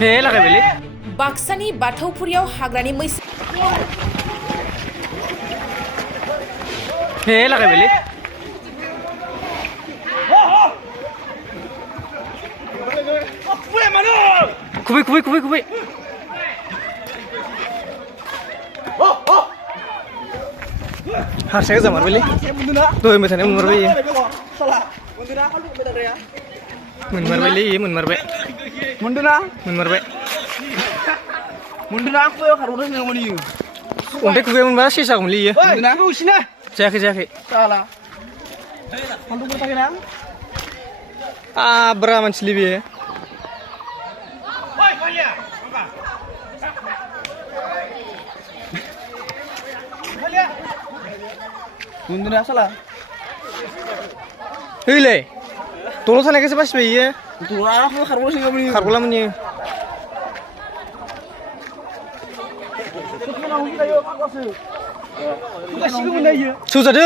हे लागायबायलै बाक्सानि बाथौफुरियाव हाग्रानि मैसो हे लागायबायलै खुबै हारसाया गोजा मारबायलै दहाय मोसानायाव मोनमारबाय मोनमारबाय अन्थाइ खुबैया मोनबा सेस जागौमोनलै इयो जायाखै आब्रा मानसिलै बेयो हैलै दल' थानायखौसो बासिबाय इयो खारग'लामोन इयो सौजादो